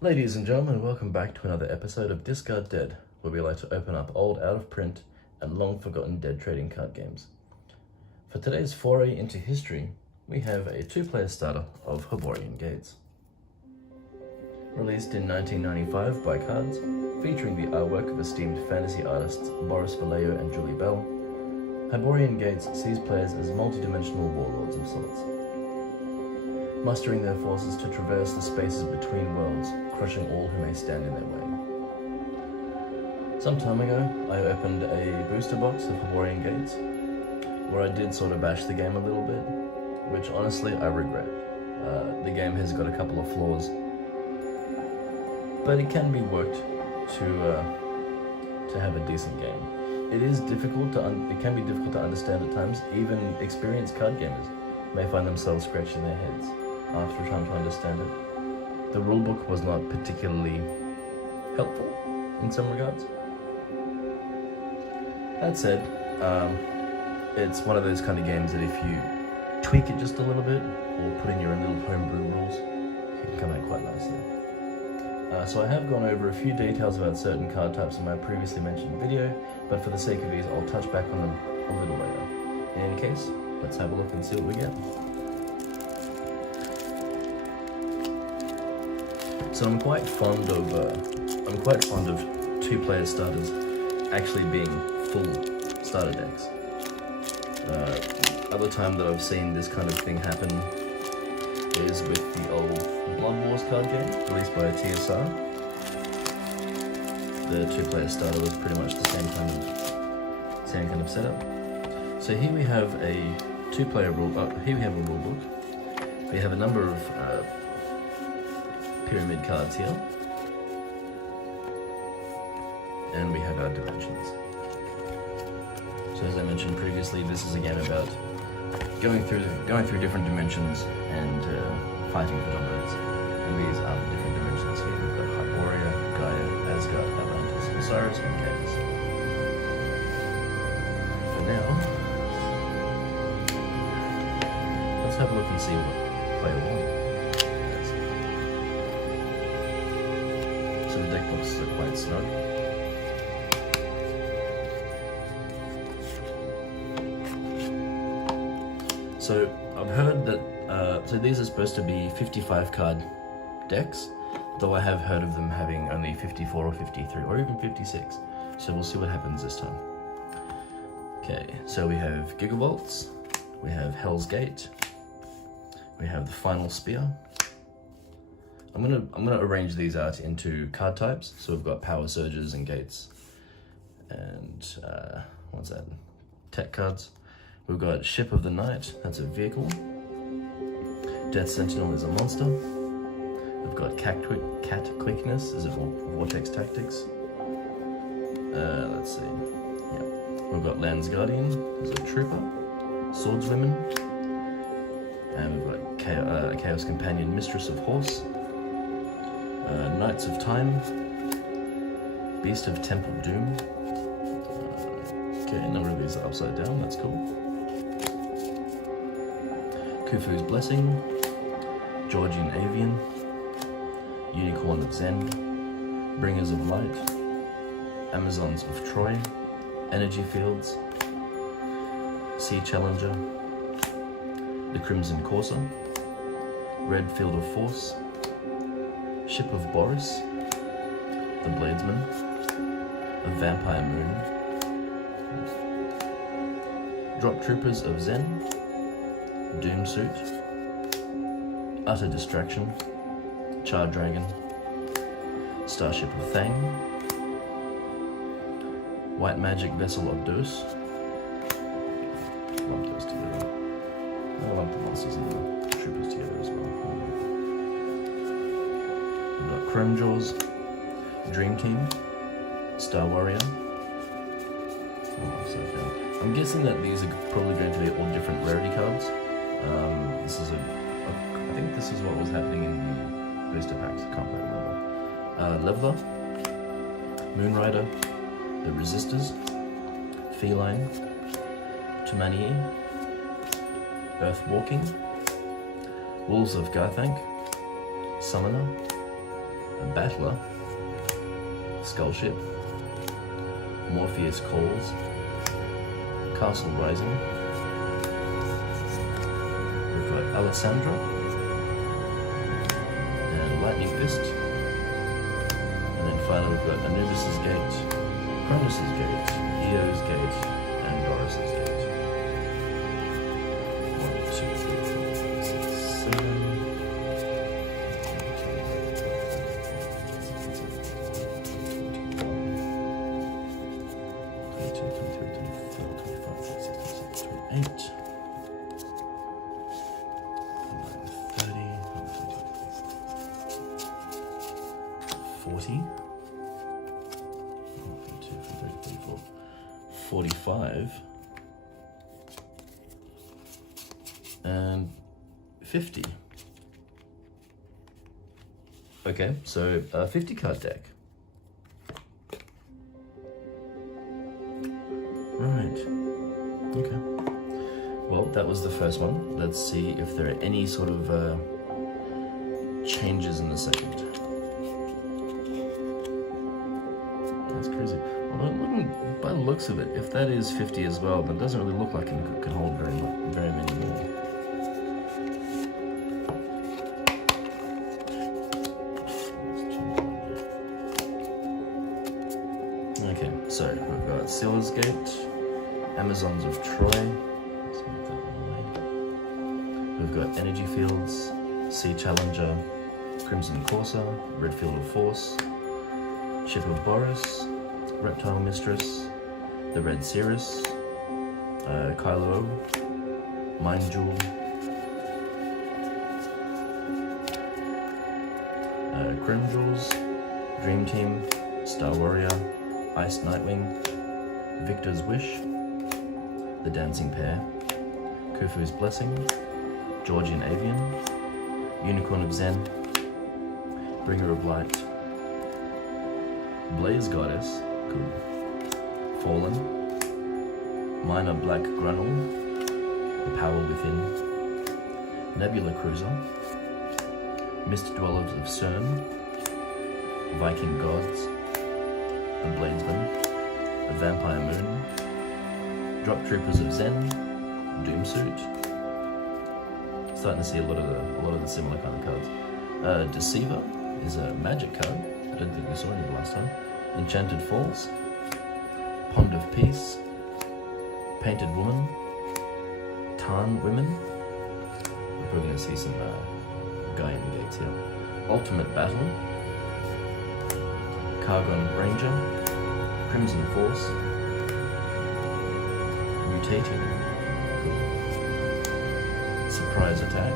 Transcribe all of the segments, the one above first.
Ladies and gentlemen, welcome back to another episode of Discard Dead, where we like to open up old, out-of-print, and long-forgotten dead trading card games. For today's foray into history, we have a two-player starter of Hyborian Gates. Released in 1995 by Cards, featuring the artwork of esteemed fantasy artists Boris Vallejo and Julie Bell, Hyborian Gates sees players as multi-dimensional warlords of sorts, mustering their forces to traverse the spaces between worlds, crushing all who may stand in their way. Some time ago, I opened a booster box of Hyborian Gates, where I did sort of bash the game a little bit, which honestly I regret. The game has got a couple of flaws, but it can be worked to have a decent game. It is difficult it can be difficult to understand at times. Even experienced card gamers may find themselves scratching their heads after trying to understand it. The rulebook was not particularly helpful in some regards. That said, it's one of those kind of games that if you tweak it just a little bit, or put in your own little homebrew rules, it can come out quite nicely. So I have gone over a few details about certain card types in my previously mentioned video, but for the sake of ease, I'll touch back on them a little later. In any case, let's have a look and see what we get. So I'm quite fond of two-player starters actually being full starter decks. Other time that I've seen this kind of thing happen is with the old Blood Wars card game released by TSR. The two-player starter was pretty much the same kind of setup. So here we have a two-player rule. Here we have a rule book. We have a number of pyramid cards here, and we have our dimensions. So as I mentioned previously, this is a game about going through different dimensions and fighting for dominance. And these are the different dimensions here. We've got Hyboria, Gaia, Asgard, Atlantis, Osiris, and Chaos. For now, let's have a look and see what player one does. So the deck boxes are quite snug. So I've heard that, so these are supposed to be 55 card decks, though I have heard of them having only 54 or 53 or even 56. So we'll see what happens this time. Okay, so we have Gigavolts, we have Hell's Gate, we have the Final Spear. I'm gonna arrange these out into card types. So we've got Power Surges and Gates, and what's that? Tech cards. We've got Ship of the Night, that's a vehicle. Death Sentinel is a monster. We've got Cat Quickness is a Vortex Tactics. Let's see. Yeah. We've got Land's Guardian is a trooper. Swordswomen. And we've got Chaos Companion, Mistress of Horse. Knights of Time. Beast of Temple Doom. Okay, a number of these are upside down, that's cool. Khufu's Blessing, Georgian Avian, Unicorn of Zen, Bringers of Light, Amazons of Troy, Energy Fields, Sea Challenger, the Crimson Courser, Red Field of Force, Ship of Boris, the Bladesman, a Vampire Moon, Drop Troopers of Zen, Doom Suit, Utter Distraction, Char Dragon, Starship of Thang, White Magic Vessel of Dose. Lump those together. I'll lump the monsters and the troopers together as well. We've got Chrome Jaws, Dream King, Star Warrior. Oh, so good. I'm guessing that these are probably going to be all different rarity cards. I think this is what was happening in the booster packs, I can't quite remember. Leveler, Moonrider, the Resistors, Feline, Tumanier, Earthwalking, Wolves of Garthank, Summoner, a Battler, Skullship, Morpheus Calls, Castle Rising. We've got Alessandra and Lightning Fist. And then finally we've got Anubis's Gate, Cronus's Gate, Eo's Gate, and Doris's Gate. 1, 2, 3, 4, 5, 6, 7. 45 and 50. Okay, so a 50 card deck. Right. Okay. Well, that was the first one. Let's see if there are any sort of changes in the second. That's crazy. Well, looking by the looks of it, if that is 50 as well, then it doesn't really look like it could hold very many more. Okay, so we've got Sealer's Gate, Amazons of Troy. Let's move that one away. We've got Energy Fields, Sea Challenger, Crimson Courser, Red Field of Force, Ship of Boris, Reptile Mistress, the Red Cirrus, Kylo, Mind Jewel, Crim Jewels, Dream Team, Star Warrior, Ice Nightwing, Victor's Wish, the Dancing Pair, Khufu's Blessing, Georgian Avian, Unicorn of Zen, Bringer of Light, Blaze Goddess, cool, Fallen, Minor Black Grunel, The Power Within, Nebula Cruiser, Mist Dwellers of CERN, Viking Gods, The Bladesman, The Vampire Moon, Drop Troopers of Zen, Doomsuit. Starting to see a lot of the similar kind of cards. Deceiver is a magic card. I don't think we saw any last time. Enchanted Falls, Pond of Peace, Painted Woman, Tarn Women. We're probably going to see some Hyborian Gates here. Ultimate Battle, Cargon Ranger, Crimson Force, Mutating, cool. Surprise Attack,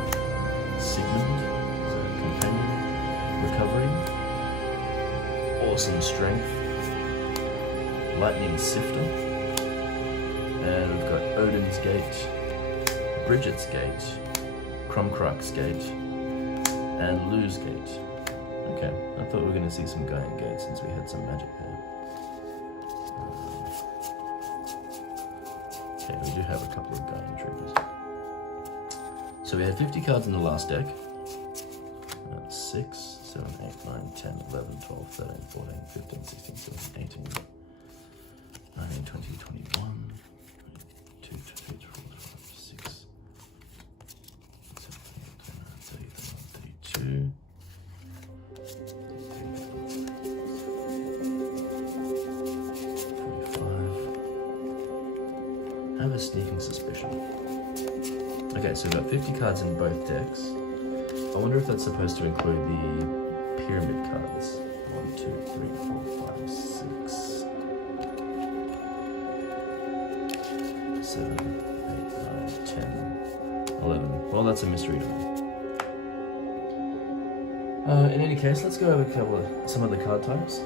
Sigmund, so Companion, Recovery, Awesome Strength, Lightning Sifter, and we've got Odin's Gate, Bridget's Gate, Crumcrock's Gate, and Lou's Gate. Okay, I thought we were going to see some Hyborian Gates since we had some magic there. Okay, we do have a couple of Hyborian Troopers. So we had 50 cards in the last deck. 6, 7, 8, 9, 10, 11, 12, 13, 14, 15, 16, 17, 18, 19, 20, 21, 22, 23, 24, 26, 27, 28, 32, 45. I have a sneaking suspicion. Okay, so we've got 50 cards in both decks. I wonder if that's supposed to include the pyramid cards. 1, 2, 3, 4, 5, 6, 7, 8, 9, 10, 11. Well, that's a mystery to me. In any case, let's go over some of the card types.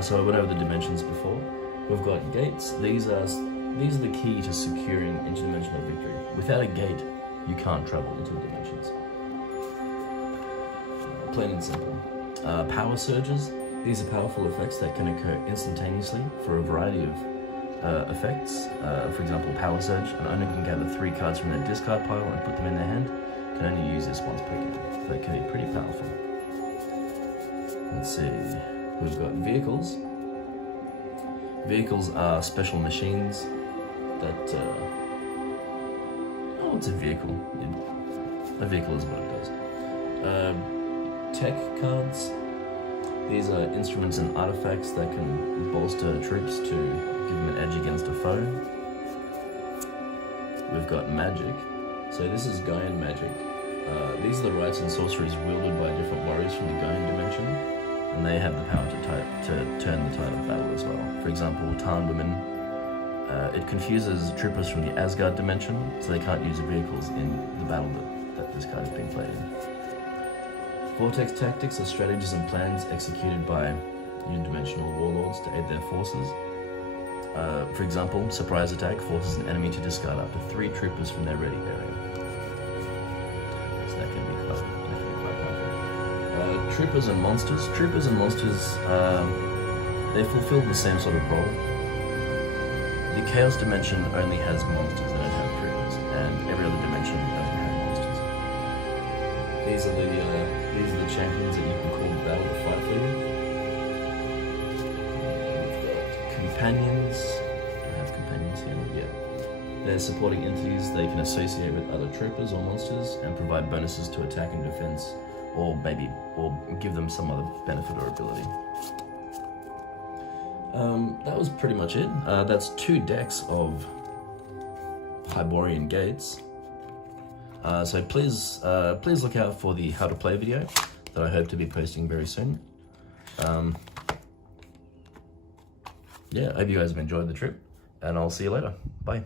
So I went over the dimensions before. We've got gates. These are the key to securing interdimensional victory. Without a gate, you can't travel into the dimensions. Plain and simple. Power surges. These are powerful effects that can occur instantaneously for a variety of effects. For example, Power Surge. An owner can gather 3 cards from their discard pile and put them in their hand. Can only use this once per game. So that can be pretty powerful. Let's see, we've got vehicles. Vehicles are special machines that, oh, it's a vehicle. Yeah. A vehicle is what it does. Tech cards. These are instruments and artifacts that can bolster troops to give them an edge against a foe. We've got magic. So this is Gaian magic. These are the rights and sorceries wielded by different warriors from the Gaian dimension, and they have the power to turn the tide of battle as well. For example, Tarn women. It confuses troopers from the Asgard dimension, so they can't use vehicles in the battle that this card is being played in. Vortex tactics are strategies and plans executed by unidimensional warlords to aid their forces. For example, surprise attack forces an enemy to discard up to 3 troopers from their ready area. So that can be quite powerful. Troopers and monsters. Troopers and monsters, they fulfill the same sort of role. The Chaos dimension only has monsters, they don't have troopers, and every other dimension doesn't have monsters. These are the champions that you can call to battle to fight for you. We've got companions. Do I have companions here? Yeah. They're supporting entities they can associate with other troopers or monsters and provide bonuses to attack and defense, or give them some other benefit or ability. That was pretty much it. That's 2 decks of Hyborian Gates. So please look out for the how to play video that I hope to be posting very soon. Yeah, I hope you guys have enjoyed the trip, and I'll see you later. Bye.